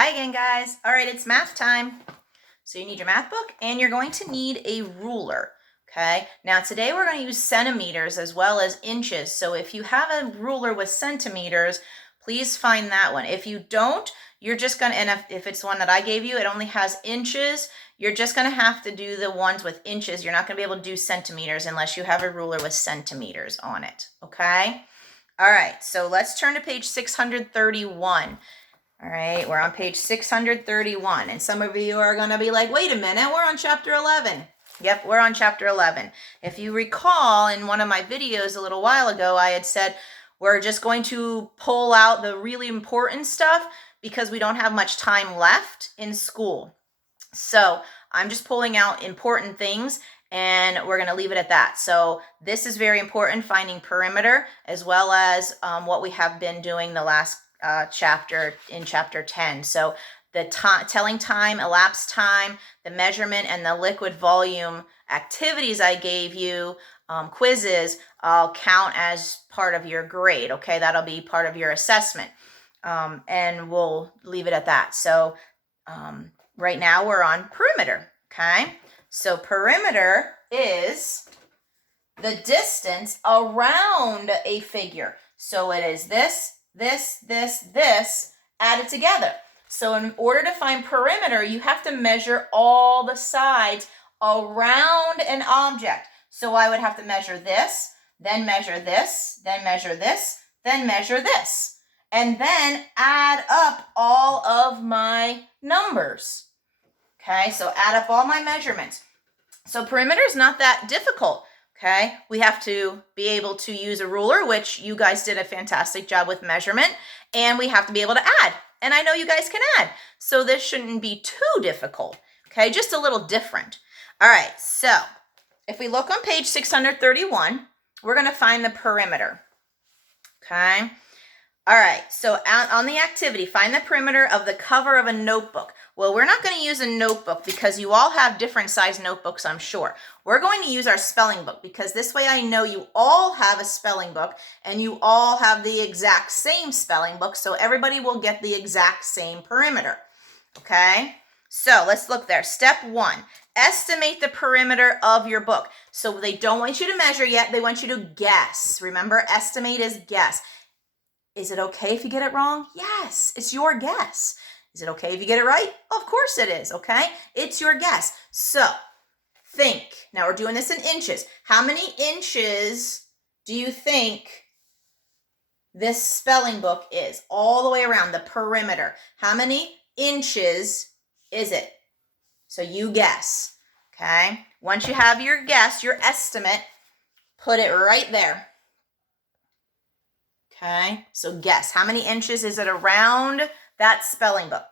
Hi again, guys. All right, it's math time. So you need your math book and you're going to need a ruler. Okay, now today we're going to use centimeters as well as inches. So if you have a ruler with centimeters, please find that one. If you don't, you're just going to, and if it's one that I gave you, it only has inches, you're just going to have to do the ones with inches. You're not going to be able to do centimeters unless you have a ruler with centimeters on it. Okay, all right, so let's turn to page 631. All right, we're on page 631, and some of you are going to be like, wait a minute, we're on chapter 11. Yep, we're on chapter 11. If you recall, in one of my videos a little while ago, I had said we're just going to pull out the really important stuff because we don't have much time left in school. So I'm just pulling out important things, and we're going to leave it at that. So this is very important, finding perimeter, as well as what we have been doing the last chapter in chapter 10. So the telling time, elapsed time, the measurement, and the liquid volume activities I gave you, quizzes, I'll count as part of your grade. Okay, that'll be part of your assessment. And we'll leave it at that. So right now we're on perimeter. Okay, so perimeter is the distance around a figure. So it is this, added together. So in order to find perimeter, you have to measure all the sides around an object. So I would have to measure this, then measure this, then measure this, then measure this, and then add up all of my numbers. Okay, so add up all my measurements. So perimeter is not that difficult. Okay, we have to be able to use a ruler, which you guys did a fantastic job with measurement, and we have to be able to add. And I know you guys can add, so this shouldn't be too difficult. Okay, just a little different. All right, so if we look on page 631, we're going to find the perimeter. Okay, all right, so on the activity, find the perimeter of the cover of a notebook. Well, we're not going to use a notebook because you all have different size notebooks, I'm sure. We're going to use our spelling book because this way I know you all have a spelling book and you all have the exact same spelling book, so everybody will get the exact same perimeter. Okay, so let's look there. Step 1, estimate the perimeter of your book. So they don't want you to measure yet, they want you to guess. Remember, estimate is guess. Is it okay if you get it wrong? Yes, it's your guess. Is it okay if you get it right? Of course it is, okay? It's your guess. So, think. Now we're doing this in inches. How many inches do you think this spelling book is? All the way around, the perimeter. How many inches is it? So you guess, okay? Once you have your guess, your estimate, put it right there. Okay, so guess. How many inches is it around that spelling book?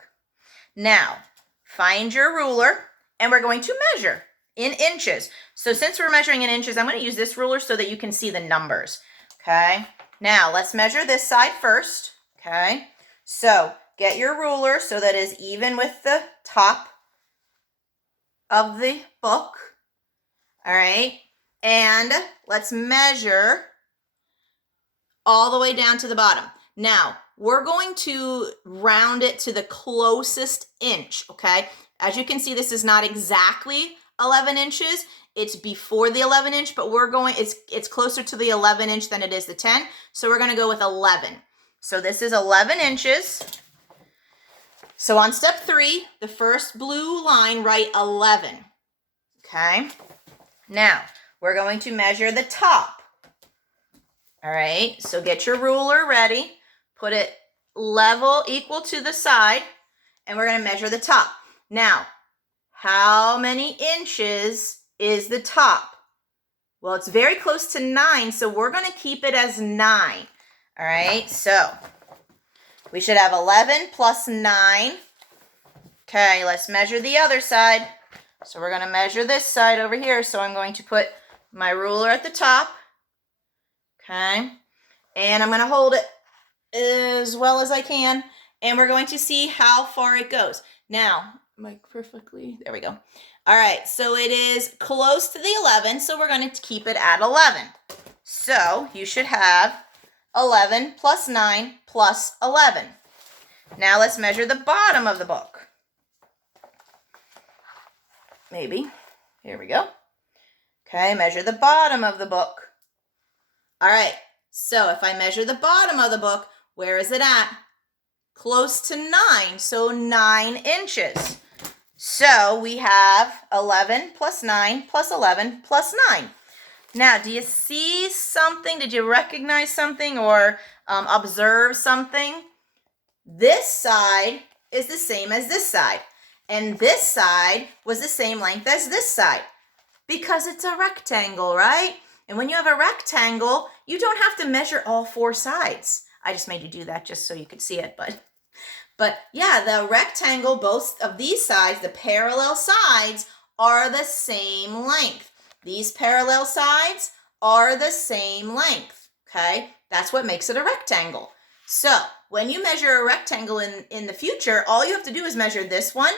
Now, find your ruler, and we're going to measure in inches. So since we're measuring in inches, I'm going to use this ruler so that you can see the numbers. Okay, now let's measure this side first. Okay, so get your ruler so that it's even with the top of the book. All right, and let's measure all the way down to the bottom. Now, we're going to round it to the closest inch, okay? As you can see, this is not exactly 11 inches. It's before the 11 inch, but it's closer to the 11 inch than it is the 10. So we're gonna go with 11. So this is 11 inches. So on step 3, the first blue line, write 11, okay? Now, we're going to measure the top. All right, so get your ruler ready, put it level equal to the side, and we're going to measure the top. Now, how many inches is the top? Well, it's very close to 9, so we're going to keep it as 9. All right, so we should have 11 plus 9. Okay, let's measure the other side. So we're going to measure this side over here, so I'm going to put my ruler at the top. Okay, and I'm going to hold it as well as I can, and we're going to see how far it goes. Now, am I perfectly? There we go. All right, so it is close to the 11, so we're going to keep it at 11. So you should have 11 plus 9 plus 11. Now let's measure the bottom of the book. Maybe. Here we go. Okay, measure the bottom of the book. All right, so if I measure the bottom of the book, where is it at? Close to 9, so 9 inches. So we have 11 plus 9 plus 11 plus 9. Now, do you see something? Did you recognize something or observe something? This side is the same as this side. And this side was the same length as this side. Because it's a rectangle, right? And when you have a rectangle, you don't have to measure all 4 sides. I just made you do that just so you could see it. But yeah, the rectangle, both of these sides, the parallel sides, are the same length. These parallel sides are the same length, okay? That's what makes it a rectangle. So when you measure a rectangle in the future, all you have to do is measure this one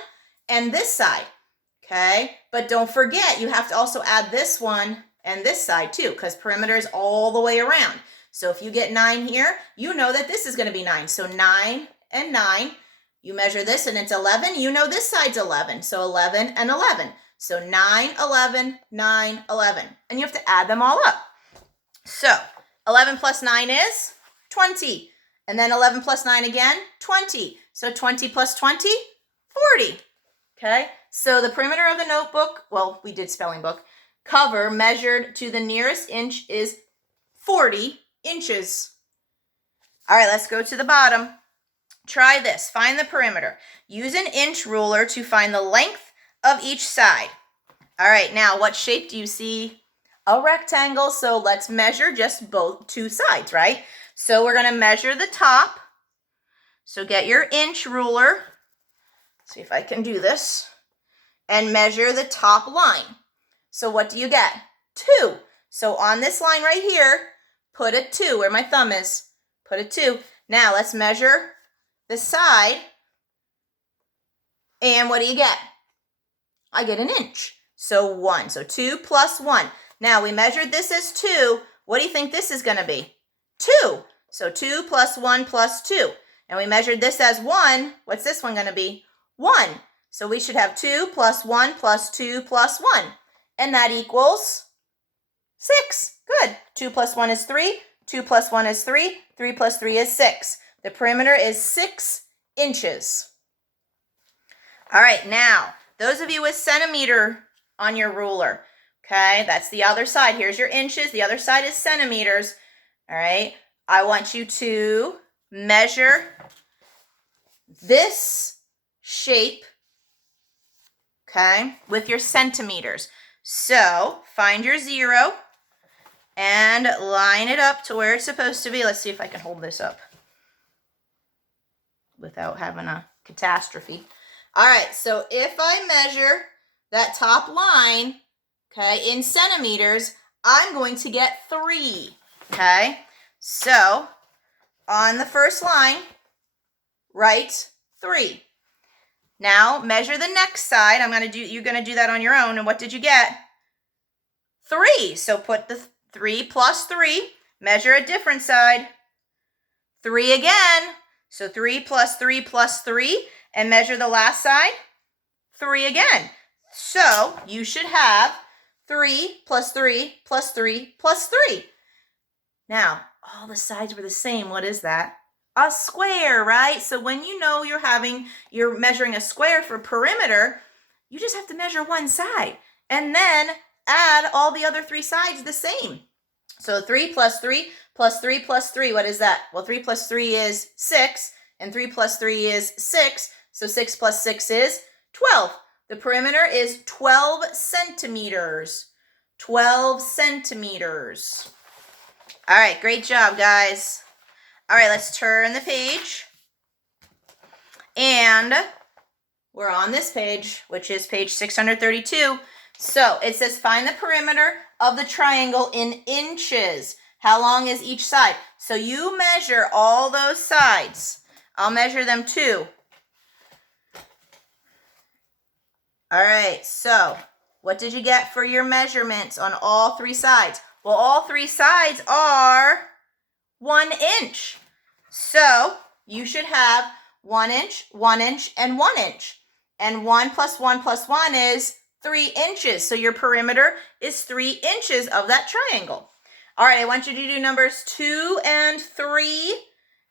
and this side, okay? But don't forget, you have to also add this one and this side too, because perimeter is all the way around. So if you get 9 here, you know that this is going to be 9. So 9 and 9, you measure this and it's 11. You know this side's 11. So 11 and 11. So 9, 11, 9, 11. And you have to add them all up. So 11 plus 9 is 20. And then 11 plus 9 again, 20. So 20 plus 20, 40. Okay, so the perimeter of the notebook, well, we did spelling book, cover measured to the nearest inch is 40 inches. All right, let's go to the bottom. Try this. Find the perimeter. Use an inch ruler to find the length of each side. All right, now what shape do you see? A rectangle, so let's measure just 2 sides, right? So we're going to measure the top. So get your inch ruler. See if I can do this. And measure the top line. So what do you get? 2. So on this line right here, put a 2 where my thumb is. Put a 2. Now let's measure the side. And what do you get? I get an inch. So 1. So 2 plus 1. Now we measured this as 2. What do you think this is going to be? 2. So 2 plus 1 plus 2. And we measured this as 1. What's this one going to be? 1. So we should have 2 plus 1 plus 2 plus 1. And that equals 6. Good. 2 plus 1 is 3. 2 plus 1 is 3. 3 plus 3 is 6. The perimeter is 6 inches. All right, now, those of you with centimeter on your ruler, okay, that's the other side. Here's your inches. The other side is centimeters. All right, I want you to measure this shape, okay, with your centimeters. So find your 0 and line it up to where it's supposed to be. Let's see if I can hold this up without having a catastrophe. All right, so if I measure that top line, okay, in centimeters, I'm going to get 3, okay? So on the first line, write 3. Now measure the next side. You're going to do that on your own. And what did you get? 3. So put the 3 plus 3, measure a different side. 3 again. So 3 plus 3 plus 3, and measure the last side. 3 again. So you should have 3 plus 3 plus 3 plus 3. Now, all the sides were the same. What is that? A square, right? So when you know you're measuring a square for perimeter, you just have to measure one side and then add all the other 3 sides the same. So 3 plus 3 plus 3 plus 3, what is that? Well, 3 plus 3 is 6, and 3 plus 3 is 6, so 6 plus 6 is 12. The perimeter is 12 centimeters. 12 centimeters. All right, great job, guys. All right, let's turn the page. And we're on this page, which is page 632. So it says find the perimeter of the triangle in inches. How long is each side? So you measure all those sides. I'll measure them too. All right, so what did you get for your measurements on all 3 sides? Well, all 3 sides are 1 inch. So you should have 1 inch, 1 inch, and 1 inch. And 1 plus 1 plus 1 is 3 inches. So your perimeter is 3 inches of that triangle. All right, I want you to do numbers 2 and 3,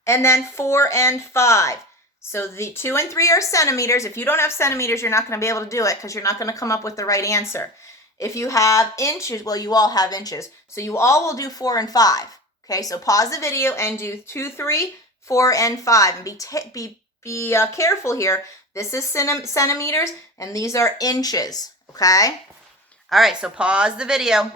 and then 4 and 5. So the 2 and 3 are centimeters. If you don't have centimeters, you're not going to be able to do it because you're not going to come up with the right answer. If you have inches, well, you all have inches. So you all will do 4 and 5. Okay, so pause the video and do 2, 3, 4, and 5. And be careful here. This is centimeters, and these are inches. Okay? All right, so pause the video.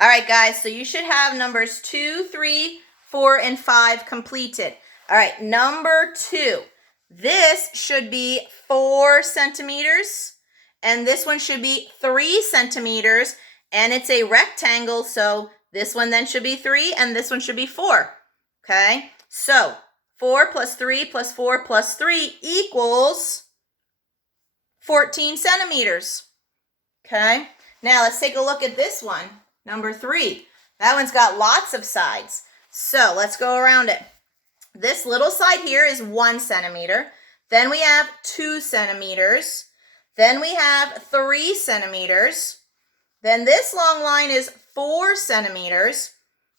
All right, guys, so you should have numbers 2, 3, 4, and 5 completed. All right, number 2. This should be 4 centimeters, and this one should be 3 centimeters, and it's a rectangle, so this one then should be 3, and this one should be 4. Okay, so 4 plus 3 plus 4 plus 3 equals 14 centimeters. Okay, now let's take a look at this one. Number 3, that one's got lots of sides. So let's go around it. This little side here is 1 centimeter. Then we have 2 centimeters. Then we have 3 centimeters. Then this long line is 4 centimeters.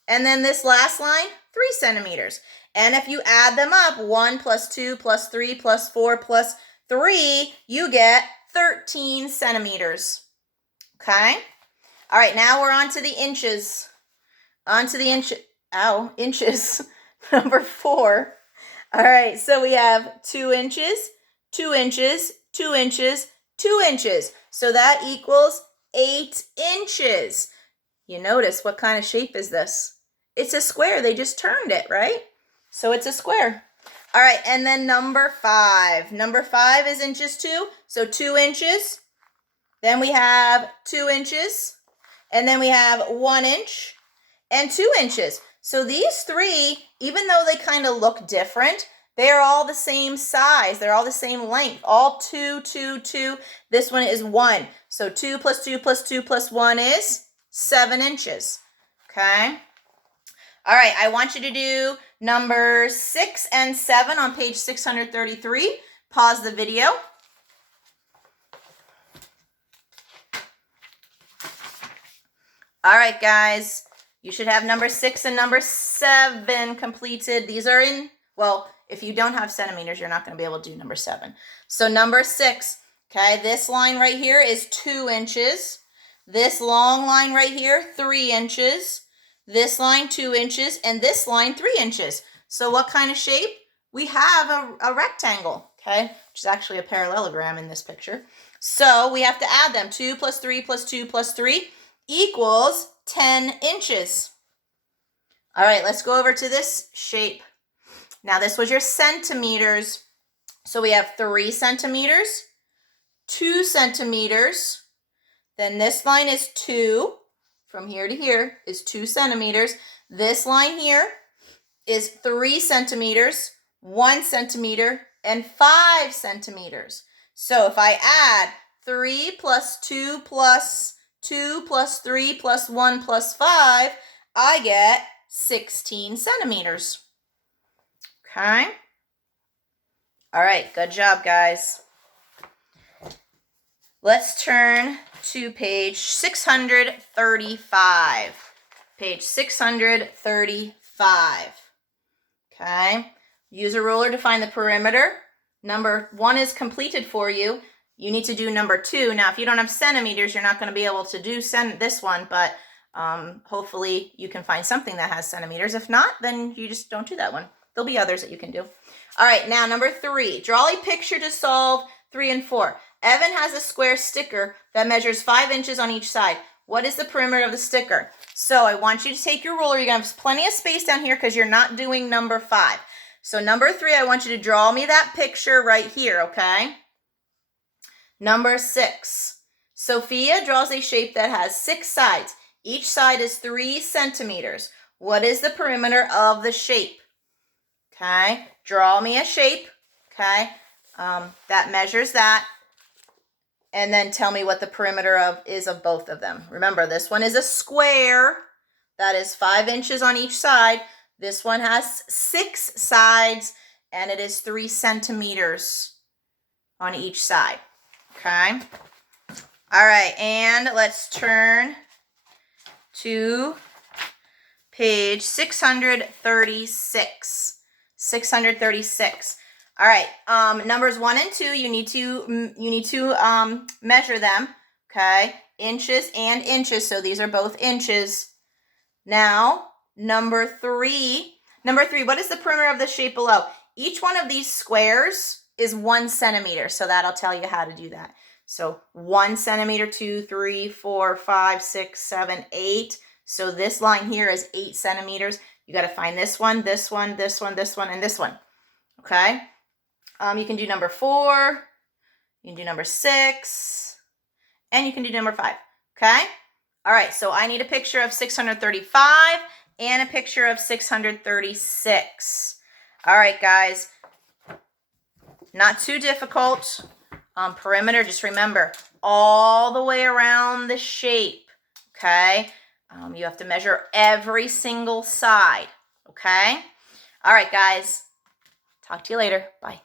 And then this last line, 3 centimeters. And if you add them up, 1 plus 2 plus 3 plus 4 plus 3, you get 13 centimeters. Okay? All right, now we're on to the inches. Inches. Number 4. All right, so we have 2 inches, 2 inches, 2 inches, 2 inches. So that equals 8 inches. You notice what kind of shape is this? It's a square. They just turned it, right? So it's a square. All right, and then number 5. Number 5 is inches too. So 2 inches. Then we have 2 inches. And then we have 1 inch and 2 inches. So these 3, even though they kind of look different, they're all the same size. They're all the same length. All 2, 2, 2. This one is 1. So 2 plus 2 plus 2 plus 1 is 7 inches. Okay? All right, I want you to do numbers 6 and 7 on page 633. Pause the video. All right, guys, you should have number 6 and number 7 completed. These are in, well, if you don't have centimeters, you're not going to be able to do number 7. So number 6, okay, this line right here is 2 inches. This long line right here, 3 inches. This line, 2 inches, and this line, 3 inches. So what kind of shape? We have a rectangle, okay, which is actually a parallelogram in this picture. So we have to add them. 2 plus 3 plus 2 plus 3 equals 10 inches. All right, let's go over to this shape. Now this was your centimeters. So we have 3 centimeters, 2 centimeters. Then this line is 2. From here to here is 2 centimeters. This line here is 3 centimeters, 1 centimeter, and 5 centimeters. So if I add 3 plus 2 plus 2 plus 3 plus 1 plus 5, I get 16 centimeters. Okay? All right, good job, guys. Let's turn to page 635. Page 635. Okay? Use a ruler to find the perimeter. Number 1 is completed for you. You need to do number 2. Now, if you don't have centimeters, you're not going to be able to do this one, but hopefully you can find something that has centimeters. If not, then you just don't do that one. There'll be others that you can do. All right, now number 3. Draw a picture to solve 3 and 4. Evan has a square sticker that measures 5 inches on each side. What is the perimeter of the sticker? So I want you to take your ruler. You're going to have plenty of space down here because you're not doing number 5. So number 3, I want you to draw me that picture right here, okay? Number 6. Sophia draws a shape that has 6 sides. Each side is 3 centimeters. What is the perimeter of the shape? Okay, draw me a shape, okay, that measures that, and then tell me what the perimeter is of both of them. Remember, this one is a square that is 5 inches on each side. This one has 6 sides, and it is 3 centimeters on each side. Okay. All right, and let's turn to page 636. 636. All right, numbers 1 and 2, you need to measure them. Okay, inches and inches. So these are both inches. Now, number 3. Number 3, what is the perimeter of the shape below? Each one of these squares is 1 centimeter. So that'll tell you how to do that. So 1 centimeter, 2, 3, 4, 5, 6, 7, 8. So this line here is 8 centimeters. You got to find this one, this one, this one, this one, and this one. Okay. You can do number 4. You can do number 6. And you can do number 5. Okay. All right. So I need a picture of 635 and a picture of 636. All right, guys. Not too difficult. Perimeter, just remember, all the way around the shape. Okay. You have to measure every single side. Okay. All right, guys. Talk to you later. Bye.